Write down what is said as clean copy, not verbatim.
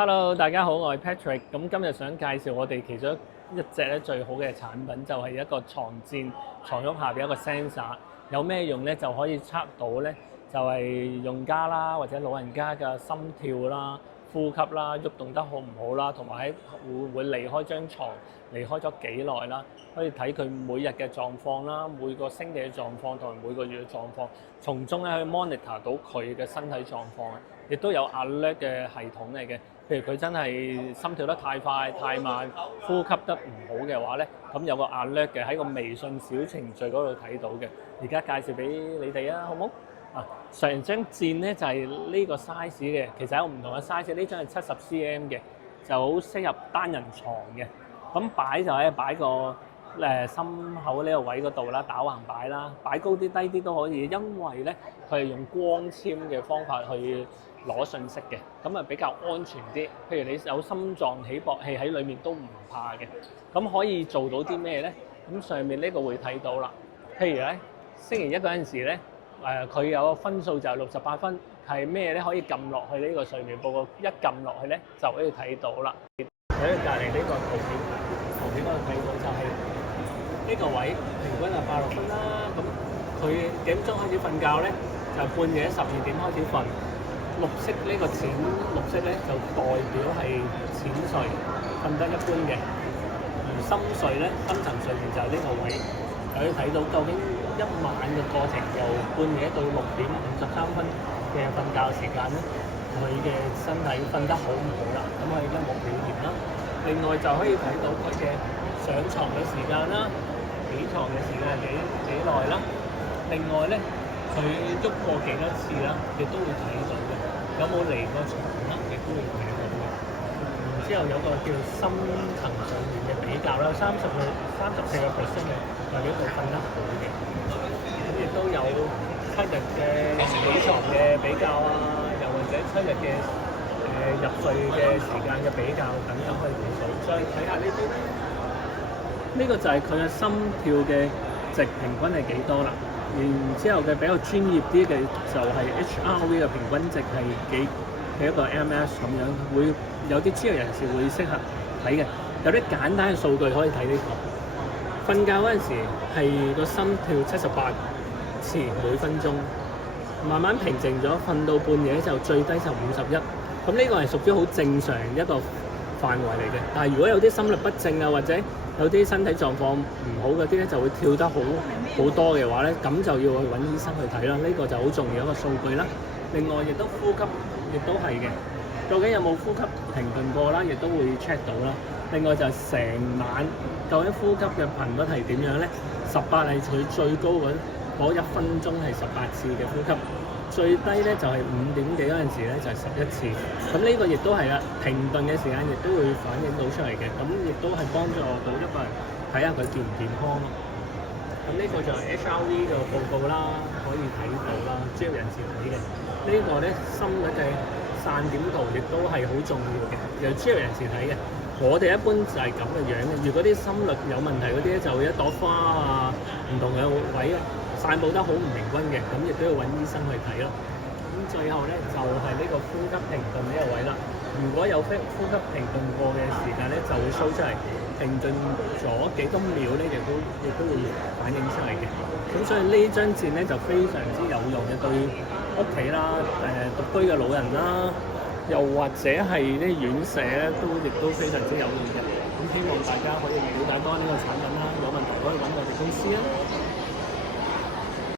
Hello，大家好，我係 Patrick。咁今日想介紹我哋其中一隻咧最好嘅產品，就係一個床墊床褥下邊一個 sensor。有咩用咧？就可以測到咧，就係用家啦，或者老人家嘅心跳啦、呼吸啦、喐動得好唔好啦，同埋會唔會離開張床，離開咗幾耐啦，可以睇佢每日嘅狀況啦，每個星期嘅狀況同埋每個月嘅狀況，從中咧去 monitor 到佢嘅身體狀況，亦都有 alert 嘅系統嚟嘅。譬如佢真係心跳得太快、太慢，呼吸得唔好嘅話咧，咁有個 alert 嘅喺個微信小程序嗰度睇到嘅。而家介紹俾你哋啊，好唔好？成張墊咧就係呢個 size 嘅，其實有唔同嘅 size。呢張係70 cm 嘅，就好適合單人床嘅。咁擺就係擺個心口呢個位嗰度啦，打橫擺啦，擺高啲低啲都可以，因為咧佢係用光纖嘅方法去攞信息嘅，咁啊比較安全啲。譬如你有心臟起搏器喺裡面都唔怕嘅。咁可以做到啲咩咧？咁上面呢個會睇到啦。譬如咧星期一嗰陣時咧，佢有個分數就係68分，係咩咧？可以撳落去呢個睡眠報告，一撳落去咧就可以睇到啦。喺隔離呢個圖片嗰度睇到就係呢個位平均係86分啦。咁佢幾點鐘開始瞓覺咧？就半夜12點開始瞓。綠色呢個淺綠色咧就代表係淺睡，瞓得一般嘅。而深睡咧，深層睡眠就係呢個位，就可以睇到究竟一晚嘅過程由半夜到6點53分嘅瞓覺時間咧，佢嘅身體瞓得好唔好啦？咁佢一目了然啦。另外就可以睇到佢嘅上床嘅時間啦，起床嘅時間係幾耐啦。另外咧，佢喐過幾多次啦，亦都會睇到嘅。有冇離過床啦，亦都會睇到嘅。然之後有個叫深層睡眠嘅比較啦，34%嘅代表佢瞓得好嘅。咁亦都有7日嘅起床嘅比較啊，又或者7日嘅入睡嘅時間嘅比較等等可以睇到。再睇下呢啲，呢個就係佢嘅心跳嘅值平均係幾多啦。然之後嘅比較專業啲嘅就係 HRV 嘅平均值係一個 MS 咁樣，會有啲專業人士會適合睇嘅。有啲簡單嘅數據可以睇呢個。瞓覺嗰陣時係個心跳78次每分鐘，慢慢平靜咗，瞓到半夜就最低就51。咁呢個係屬於好正常一個範圍嚟嘅。但係如果有啲心律不正啊，或者有啲身體狀況唔好嗰啲咧，就會跳得好多嘅話咧，咁就要去揾醫生去睇啦。呢個就好重要一個數據啦。另外亦都呼吸，亦都係嘅。究竟有冇呼吸停頓過啦，亦都會 check 到啦。另外就係成晚究竟呼吸嘅頻率係點樣咧？18係佢最高嗰1分鐘係18次嘅呼吸。最低咧就係5點幾嗰陣時咧就係11次，咁呢個亦都係啦，停頓嘅時間亦都會反映到出嚟嘅，咁亦都係幫助到一個人睇下佢健唔健康咯。咁呢個就係 HRV 嘅報告啦，可以睇到啦，專業人士睇嘅。呢個咧心率嘅散點圖亦都係好重要嘅，由專業人士睇嘅。我哋一般就係咁嘅樣嘅，如果啲心率有問題嗰啲咧，就會一朵花啊，唔同嘅位散佈得好唔平均嘅，咁亦都要揾醫生去睇咯。咁最後咧就係呢個呼吸停頓呢個位啦。如果有呼吸停頓過嘅時間咧，就會 show 出嚟停頓咗幾多秒咧，亦都會反映出嚟嘅。咁所以呢張墊咧就非常之有用嘅，對屋企啦、獨居嘅老人啦，又或者係啲院舍咧，亦都非常之有用嘅。咁希望大家可以了解多呢個產品啦，有問題可以揾我哋公司啦。